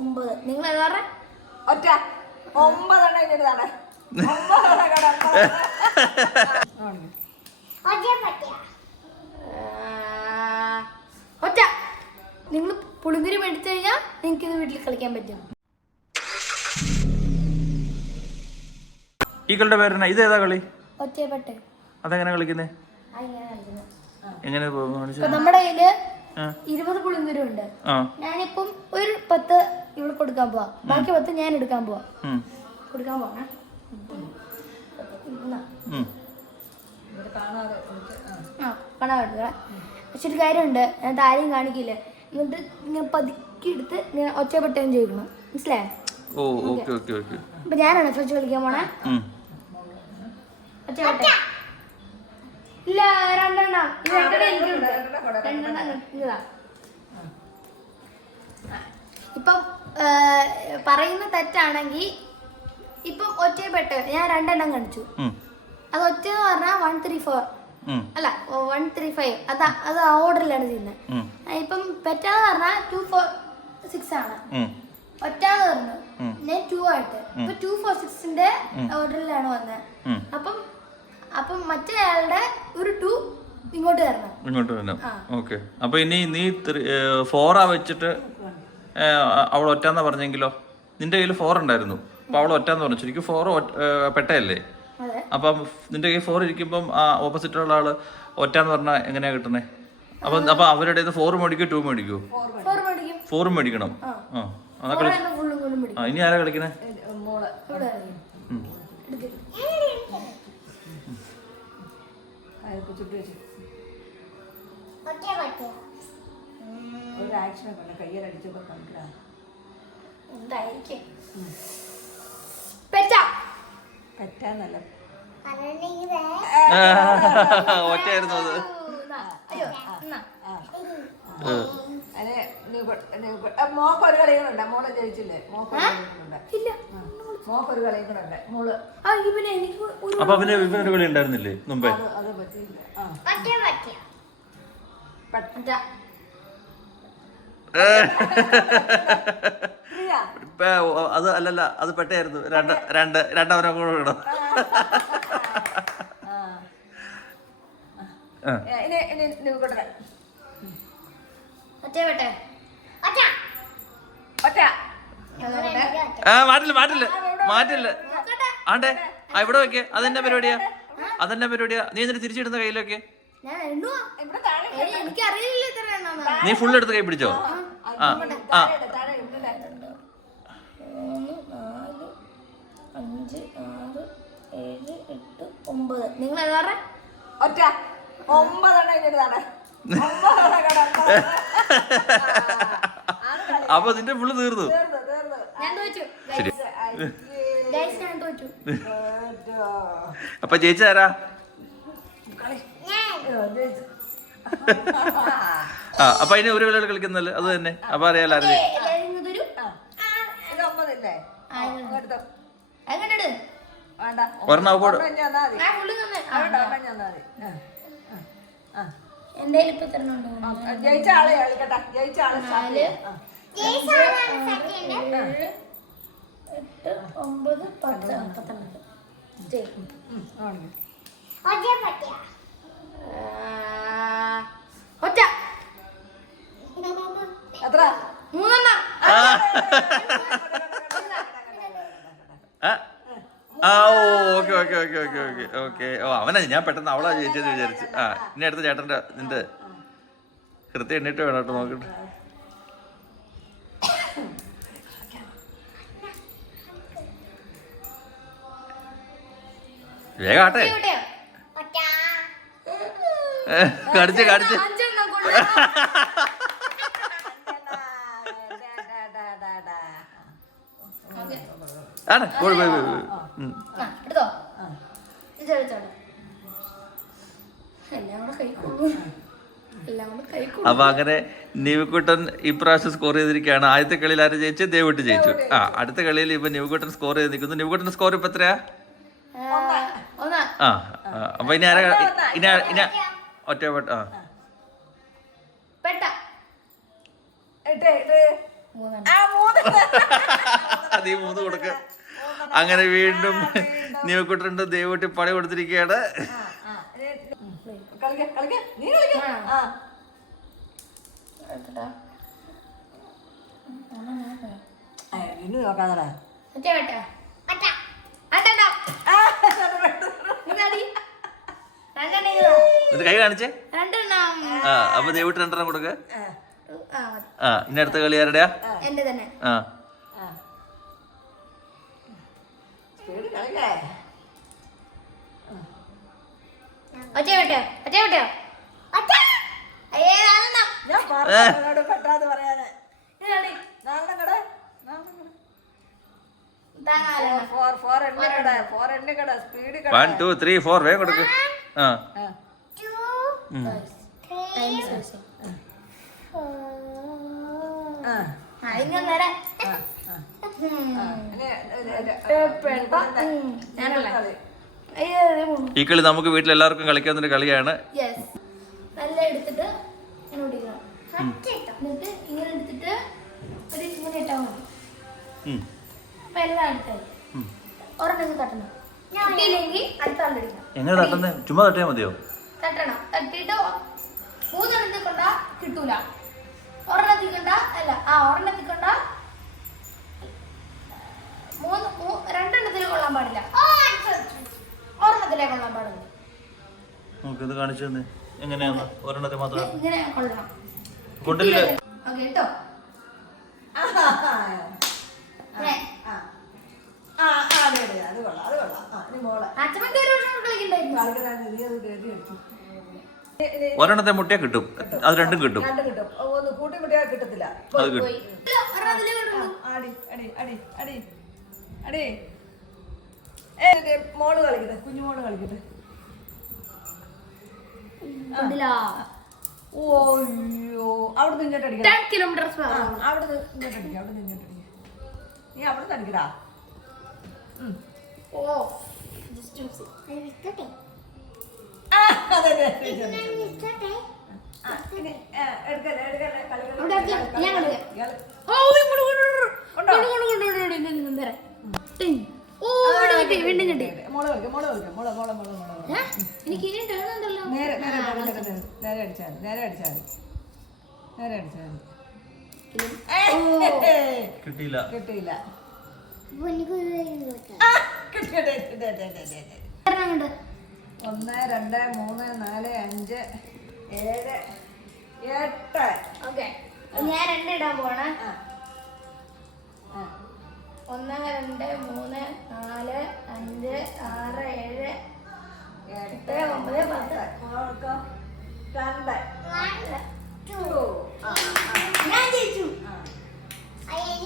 9. നിങ്ങൾ ഏതാ പറഞ്ഞേ? ഒറ്റ 9 ഇതാണ്. ഒറ്റ. നിങ്ങൾ പുളിങ്കുരി മേടിച്ചു കഴിഞ്ഞാൽ നിങ്ങൾക്ക് ഇത് വീട്ടിൽ കളിക്കാൻ പറ്റും. ഈ കളിയുടെ പേരെന്നാ? ഇത് ഏതാ കളി? ഒറ്റപ്പെട്ട്. അതെങ്ങനെ കളിക്കുന്നേ? എങ്ങനെ നമ്മുടെ കയ്യില് 20 പുളിങ്കുരു ഉണ്ട്. ഞാനിപ്പം ഒരു 10 ഇവിടെ കൊടുക്കാൻ പോവാ, ബാക്കി 10 ഞാൻ എടുക്കാൻ പോവാ. കൊടുക്കാൻ പോവാ. പക്ഷെ ഒരു കാര്യമുണ്ട്, ഞാൻ ആരെയും കാണിക്കില്ല. എന്നിട്ട് ഇങ്ങനെ പതുക്കി എടുത്ത് ഇങ്ങനെ ഒറ്റപ്പെട്ടെന്ന് ചോദിക്കണം, മനസ്സിലായോ? അപ്പൊ ഞാനാണ് ഫ്രിഡ്ജ് കളിക്കാൻ പോണേ. ഒറ്റപ്പെട്ട ഇല്ല, രണ്ടെണ്ണം. ഇത് ഇപ്പം പറയുന്ന തെറ്റാണെങ്കിൽ ഇപ്പം ഒറ്റപ്പെട്ട ഞാൻ 2 കാണിച്ചു. അത് ഒറ്റ എന്ന് പറഞ്ഞാൽ 1 3 4 അല്ല 1 3 5 അത് ഓർഡറിലാണ് ചെയ്യുന്നത്. ഇപ്പം പെറ്റാന്ന് പറഞ്ഞാൽ 2 4 6 ആണ്. ഒറ്റാന്ന് പറഞ്ഞു ഞാൻ 2 ആയിട്ട്. ഇപ്പൊ 2 4 6ന്റെ ഓർഡറിലാണ് വന്നത്. അപ്പം മറ്റേ ആളുടെ ഒരു 2 ഇങ്ങോട്ട് വരണം. ഓക്കെ. അപ്പൊ ഇനി നീ 4 വെച്ചിട്ട് അവൾ ഒറ്റാന്നാ പറഞ്ഞെങ്കിലോ? നിന്റെ കയ്യിൽ 4 ഉണ്ടായിരുന്നു, അപ്പൊ അവൾ ഒറ്റാന്ന് പറഞ്ഞു. ശരിക്കും 4 പെട്ടയല്ലേ? അപ്പം നിന്റെ കയ്യിൽ 4 ഇരിക്കുമ്പം ഓപ്പോസിറ്റുള്ള ആള് ഒറ്റാന്ന് പറഞ്ഞാൽ എങ്ങനെയാ കിട്ടുന്നേ? അപ്പൊ അവരുടെ 4 മേടിക്കോ 2 മേടിക്കോ? 4 മേടിക്കണം. ഇനി ആരാ കളിക്കണേ? ഒറ്റയായിരുന്നു അത്. മോക്കൊരു കളികളുണ്ട്. മോളെ ജയിച്ചില്ലേ? മോക്കൊരു കളികളുണ്ട്. മോള് അപ്പൊ ഇവനൊരു കളി ഉണ്ടായിരുന്നില്ലേ മുമ്പേ? അത് പറ്റിയില്ല. അത് അല്ലല്ല, അത് പെട്ടയായിരുന്നു. രണ്ടവനെ കൂടെ ഇടണം. മാറ്റില്ല. ആണ്ടേ ഇവിടെ വെക്കേ. അതെന്നെ പരിപാടിയാ. നീ എന്നിട്ട് തിരിച്ചിടുന്ന കയ്യിലൊക്കെ നീ ഫുൾ എടുത്ത് കൈ പിടിച്ചോ. 3 4 5 6 7 8 9. നിങ്ങൾ ഏതാ പറഞ്ഞേ? ഒറ്റ 9 അപ്പൊ നിന്റെ ഫുള്ള് തീർന്നു. ഞാൻ തോറ്റു. ശരി, ഞാൻ തോറ്റു. അപ്പൊ ജയിച്ചാരാ? അപ്പൊ അതിന് ഒരു കളി കളിക്കുന്നല്ലേ അത് തന്നെ. അപ്പൊ അറിയാലോ ആര് ഒരെണ്ണം അവക്കോട്. എന്റെ ഇപ്പൊ ജയിച്ച ആളെ കളിക്കട്ടെ. ജയിച്ച ആള് 4 8 9 10 ഒറ്റ എത്ര? 3. ഓക്കെ. അവനാ ഞാൻ പെട്ടെന്ന് അവളാ ജയിച്ചെന്ന് വിചാരിച്ചു. ഇനി അടുത്ത ചേട്ടൻ്റെ നിന്റെ കൃത്യം എണ്ണിട്ട് വേണം കേട്ടോ. നോക്കട്ടെ. വേഗം ആട്ടെ. കടിച്ച് ആണ്. എടുത്തോ. അപ്പൊ അങ്ങനെ നിവിക്കുട്ടൻ ഇപ്രാവശ്യം സ്കോർ ചെയ്തിരിക്കുകയാണ്. ആദ്യത്തെ കളിയിൽ ആര് ജയിച്ചു? ദേവിട്ട് ജയിച്ചു. അടുത്ത കളിയിൽ ഇപ്പൊ നിവിക്കുട്ടൻ സ്കോർ ചെയ്ത് നിൽക്കുന്നു. നിവിക്കുട്ടന്റെ സ്കോർ ഇപ്പൊ എത്രയാ? അപ്പൊ ഇനി ആരാ? ഇനി ഒറ്റപ്പെട്ട നീ 3 കൊടുക്ക. അങ്ങനെ വീണ്ടും നീക്കുട്ടൻ്റെ ദൈവട്ടി പണി കൊടുത്തിരിക്കുകയാണ്. നീ കളിക്ക. ആ ഇന്ന് നോക്കാതടാ. ഒറ്റ വെട്ട അട്ട എന്നിട്ട് കൈ കാണിച്ചേ. രണ്ടെണ്ണം. ആ അപ്പൊ ദൈവട്ടി 2 കൊടുക്ക. ആ ആ ഇനി അടുത്ത കളി ആരുടെയാ? എന്റെ തന്നെ. ആ സ്പീഡ് കളിക്കേ. ഒറ്റ വെട്ടോ ഒറ്റ വെട്ടോ ഒറ്റ. അയ്യേ നാലെണ്ണം. ഞാൻ പറഞ്ഞോട് പറ്റാതെ പറയാന്. നാലെണ്ണം കട. നാലെണ്ണം. ഫോർ എണ്ണ കട. സ്പീഡ് കട. 1 2 3 4 വേഗം കൊടുക്ക്. ആ ഇങ്ങനെ നേരെ ഈ കളി നമുക്ക് വീട്ടിൽ എല്ലാവർക്കും കളിക്കാവുന്ന ഒരു കളിയാണ്. യെസ്. നല്ല എടുത്തിട്ട് ഇങ്ങനെ ഓടിക്കണം. എന്നിട്ട് ഇങ്ങനെ എടുത്തിട്ട് ഒരു ഇങ്ങനെ ഇട്ടാൽ മതി. അപ്പൊ എല്ലാം അടുത്തായി. ഒരെണ്ണം തട്ടണം. കിട്ടിയില്ലെങ്കിൽ അടുത്ത ആളടിക്കണം. എങ്ങനെ തട്ടുന്നേ? ചുമ്മാ തട്ടിയാൽ മതിയോ? തട്ടണം. തട്ടിയിട്ട് 3 എണ്ണത്തിൽ കൊണ്ടാ കിട്ടൂല. ഒരെണ്ണത്തിൽ കൊണ്ടാ അല്ല ഒരെണ്ണത്തിൽ കൊണ്ടാ 2 എണ്ണത്തിൽ കൊള്ളാൻ പാടില്ല. ഒരെണ്ണത്തിലേ കൊള്ളാൻ പാടുള്ളൂ. നമുക്ക് ഇത് കാണിച്ചു തന്നെ എങ്ങനെയാന്ന്. ഒരെണ്ണത്തെ മാത്രം ഇങ്ങനെ കൊള്ളണം. കൊണ്ടില്ലേ? ഓക്കെ കേട്ടോ. അത് കൊള്ളാം. നീ മോളെ അച്ഛമ്മക്ക് ഒരു വർഷം കളിക്കണ്ടായിരുന്നു. നീ അത് കയറി എടുത്തു. ഒരെണ്ണത്തെ മുട്ടിയാ കിട്ടും. അത് 2 കിട്ടും. രണ്ടും കിട്ടും. ഒന്ന് കൂട്ടി മുട്ടിയാൽ കിട്ടത്തില്ല. അത് കിട്ടും. പോയി. ഒരെണ്ണത്തിലേ കൊണ്ടുള്ളൂ. അടി മോള് കളിക്കട്ടെ. കുഞ്ഞുമോള് കളിക്കട്ടെ. കൊണ്ടില്ല. ഓയ്യോ അവിടുന്ന് ഇങ്ങോട്ട് അടിക്കണം. 10 കിലോമീറ്റർ അവിടുന്ന് ഇങ്ങോട്ട് അടിക്കാം. നീ അവിടുന്ന് അടിക്കടാ. ഓ എനിക്ക് ഇനി ടേണുണ്ടല്ലോ. നേരെ അടിച്ചാൽ കിട്ടിയില്ല. കിട്ടിയില്ല. കിട്ടണുണ്ട്. 1 2 3 4 5 7 8. ഓക്കെ ഞാൻ 2 ഇടാൻ പോണേ. 1 2 3 4 5 6 7 8 9 10. 2